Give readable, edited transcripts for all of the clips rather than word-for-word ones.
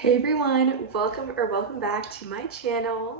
Hey everyone, welcome back to my channel.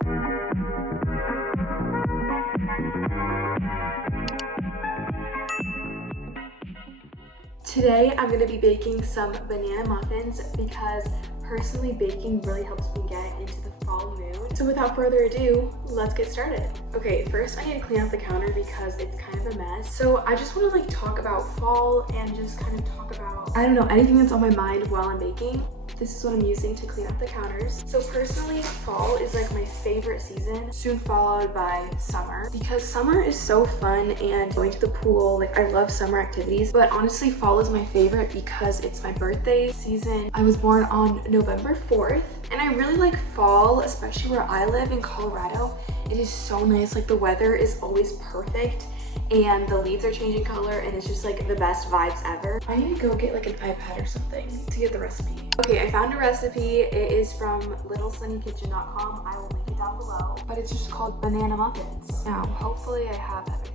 Today I'm going to be baking some banana muffins because personally baking really helps me get into the fall mood. So without further ado, let's get started. Okay, first I need to clean out the counter because it's kind of a mess. So I just want to talk about fall and just kind of talk about, I don't know, anything that's on my mind while I'm baking. This is what I'm using to clean up the counters. So personally, fall is my favorite season, soon followed by summer, because summer is so fun and going to the pool. I love summer activities, but honestly, fall is my favorite because it's my birthday season. I was born on November 4th, and I really like fall, especially where I live in Colorado. It is so nice. The weather is always perfect and the leaves are changing color and it's just the best vibes ever. I need to go get an iPad or something to get the recipe. Okay, I found a recipe. It is from littlesunnykitchen.com. I will link it down below, but it's just called banana muffins. Now, hopefully I have everything.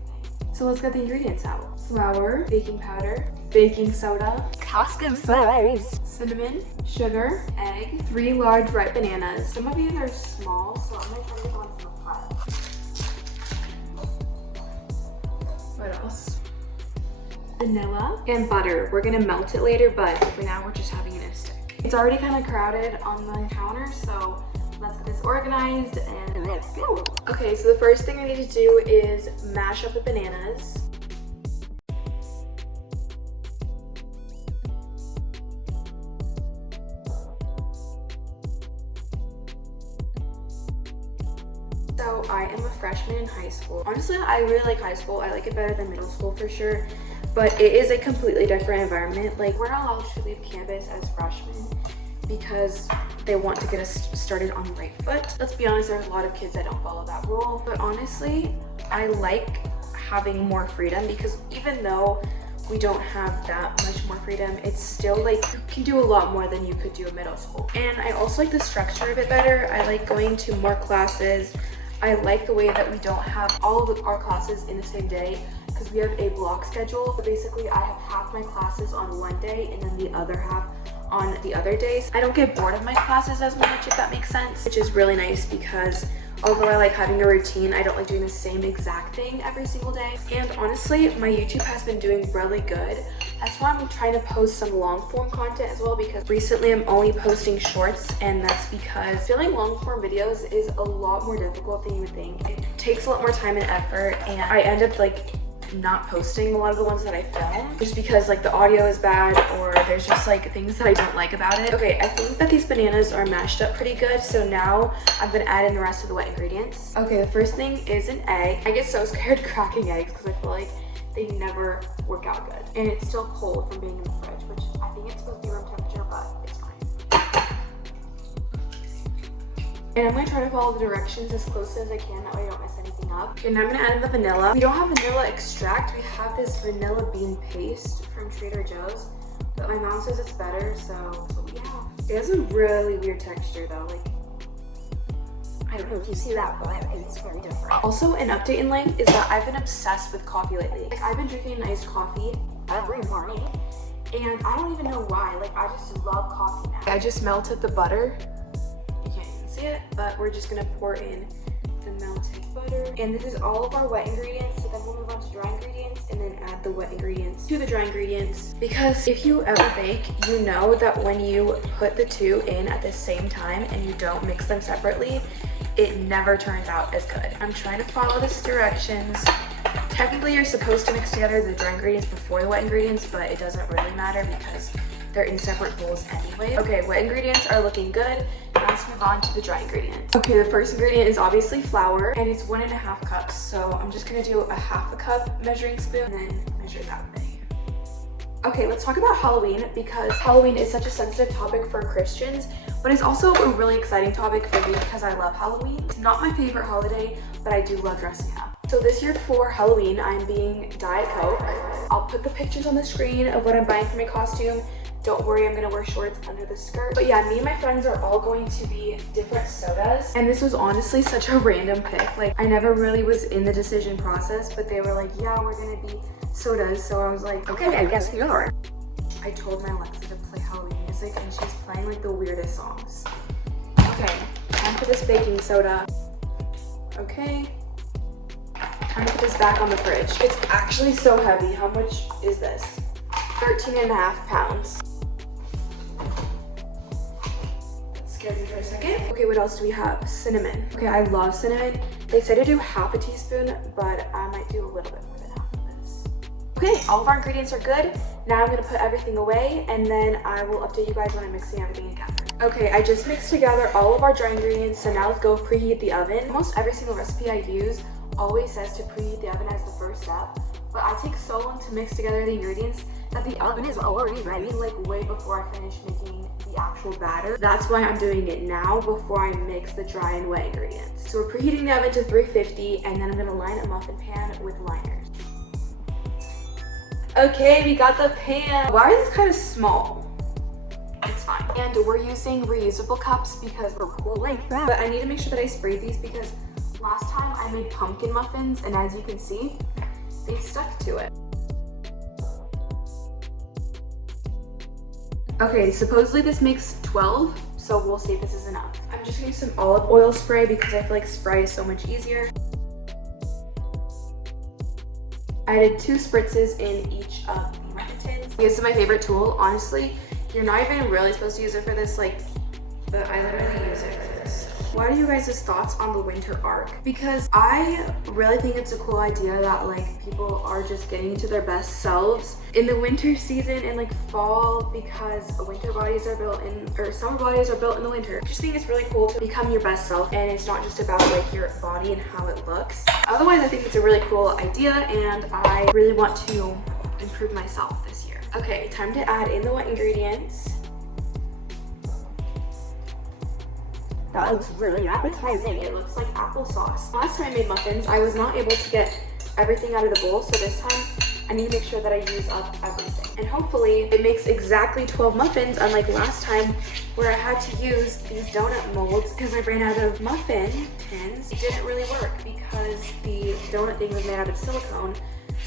So let's get the ingredients out. Flour, baking powder, baking soda, Costco size, cinnamon, sugar, egg, 3 large ripe bananas. Some of these are small, so I'm gonna try to get the ones in the front. What else? Vanilla and butter. We're gonna melt it later, but for now we're just having it in a stick. It's already kind of crowded on the counter, so let's get this organized and let's go. Okay, so the first thing I need to do is mash up the bananas. So I am a freshman in high school. Honestly, I really like high school. I like it better than middle school for sure, but it is a completely different environment. We're not allowed to leave campus as freshmen because they want to get us started on the right foot. Let's be honest, there's a lot of kids that don't follow that rule, but honestly, I like having more freedom because even though we don't have that much more freedom, it's still you can do a lot more than you could do in middle school. And I also like the structure a bit better. I like going to more classes. I like the way that we don't have all of our classes in the same day because we have a block schedule. So basically I have half my classes on one day and then the other half on the other days. I don't get bored of my classes as much, if that makes sense, which is really nice because although I like having a routine, I don't like doing the same exact thing every single day. And honestly, my YouTube has been doing really good. That's why I'm trying to post some long form content as well, because recently I'm only posting shorts, and that's because filming long form videos is a lot more difficult than you would think. It takes a lot more time and effort, and I end up not posting a lot of the ones that I film just because the audio is bad or there's just things that I don't like about it. Okay, I think that these bananas are mashed up pretty good, so now I'm gonna add in the rest of the wet ingredients. Okay, the first thing is an egg. I get so scared cracking eggs because I feel like they never work out good, and it's still cold from being in the fridge, which I think it's supposed to be room temperature, but it's fine. And I'm gonna try to follow the directions as close as I can, that way I don't mess anything up. And now I'm gonna add in the vanilla. We don't have vanilla extract, we have this vanilla bean paste from Trader Joe's, but my mom says it's better, so yeah. It has a really weird texture though, I don't know if you see that, but it's very different. Also, an update in life is that I've been obsessed with coffee lately. I've been drinking an iced coffee Every morning. and I don't even know why. I just love coffee now. I just melted the butter. You can't even see it, but we're just gonna pour in the melted butter. And this is all of our wet ingredients, so then we'll move on to dry ingredients and then add the wet ingredients to the dry ingredients. Because if you ever bake, you know that when you put the two in at the same time and you don't mix them separately, it never turns out as good. I'm trying to follow these directions. Technically, you're supposed to mix together the dry ingredients before the wet ingredients, but it doesn't really matter because they're in separate bowls anyway. Okay, wet ingredients are looking good. Now let's move on to the dry ingredients. Okay, the first ingredient is obviously flour, and it's 1.5 cups. So I'm just gonna do a 1/2 cup measuring spoon and then measure that way. Okay, let's talk about Halloween because Halloween is such a sensitive topic for Christians, but it's also a really exciting topic for me because I love Halloween. It's not my favorite holiday, but I do love dressing up. So this year for Halloween, I'm being Diet Coke. I'll put the pictures on the screen of what I'm buying for my costume. Don't worry, I'm gonna wear shorts under the skirt. But yeah, me and my friends are all going to be different sodas. And this was honestly such a random pick. I never really was in the decision process, but they were like, yeah, we're gonna be sodas. So I was like, Okay, I guess you are. I told my Alexa to play Halloween music music and she's playing like the weirdest songs. Okay, time for this baking soda. Okay. Time to put this back on the fridge. It's actually so heavy. How much is this? 13.5 pounds. Scared me for a second. Okay, what else do we have? Cinnamon. Okay, I love cinnamon. They said to do half a teaspoon, but I might do a little bit more than half of this. Okay, all of our ingredients are good. Now I'm gonna put everything away and then I will update you guys when I'm mixing everything together. Okay, I just mixed together all of our dry ingredients, so now let's go preheat the oven. Almost every single recipe I use always says to preheat the oven as the first step, but I take so long to mix together the ingredients that the oven is already ready, like way before I finish making the actual batter. That's why I'm doing it now before I mix the dry and wet ingredients. So we're preheating the oven to 350 and then I'm gonna line a muffin pan with liners. Okay, we got the pan. Why is this kind of small? It's fine. And we're using reusable cups because we're cooling. But I need to make sure that I spray these because last time I made pumpkin muffins and as you can see, they stuck to it. Okay, supposedly this makes 12, so we'll see if this is enough. I'm just getting some olive oil spray because I feel like spray is so much easier. I added 2 spritzes in each of the muffin tins. This is my favorite tool, honestly. You're not even really supposed to use it for this, like, but I literally use it for this. What are you guys' thoughts on the winter arc? Because I really think it's a cool idea that like people are just getting into their best selves in the winter season and like fall, because winter bodies are built in, or summer bodies are built in the winter. I just think it's really cool to become your best self and it's not just about like your body and how it looks. Otherwise, I think it's a really cool idea and I really want to improve myself this year. Okay, time to add in the wet ingredients. That looks really appetizing. It looks like applesauce. Last time I made muffins, I was not able to get everything out of the bowl, so this time I need to make sure that I use up everything. And hopefully it makes exactly 12 muffins, unlike last time where I had to use these donut molds because I ran out of muffin tins. It didn't really work because the donut thing was made out of silicone,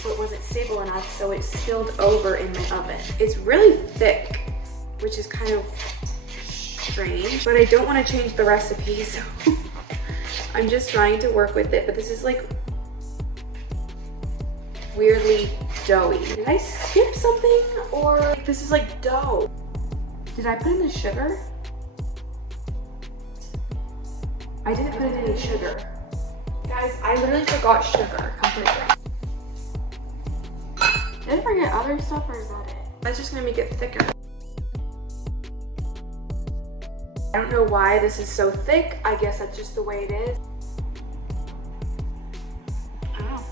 so it wasn't stable enough, so it spilled over in my oven. It's really thick, which is kind of strange, but I don't want to change the recipe, so I'm just trying to work with it. But this is like weirdly doughy. Did I skip something, or this is like dough? Did I put in the sugar? I didn't put in any sugar. Guys, I literally forgot sugar completely. Did I forget other stuff, or is that it? That's just gonna make it thicker. I don't know why this is so thick. I guess that's just the way it is. Oh.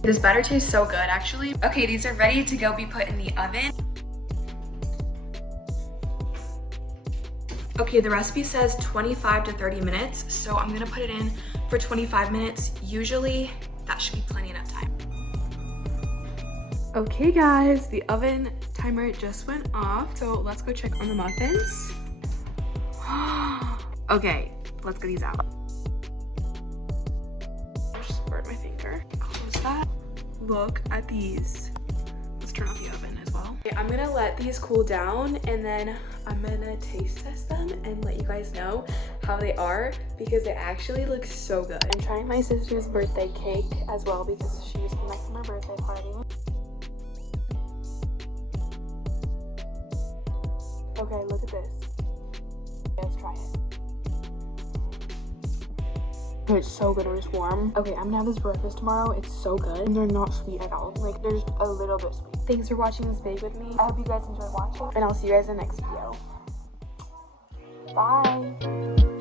This batter tastes so good, actually. Okay, these are ready to go be put in the oven. Okay, the recipe says 25 to 30 minutes, so I'm gonna put it in for 25 minutes. Usually, that should be plenty enough time. Okay guys, the oven timer just went off, so let's go check on the muffins. Okay, let's get these out. I just burned my finger. Close that. Look at these. Let's turn off the oven as well. Okay, I'm gonna let these cool down and then I'm gonna taste test them and let you guys know how they are because it actually looks so good. I'm trying my sister's birthday cake as well because she just came back from her birthday party. Okay, look at this. Let's try it. It's so good when it's warm. Okay, I'm gonna have this breakfast tomorrow. It's so good. And they're not sweet at all. Like, they're just a little bit sweet. Thanks for watching this video with me. I hope you guys enjoyed watching. And I'll see you guys in the next video. Bye.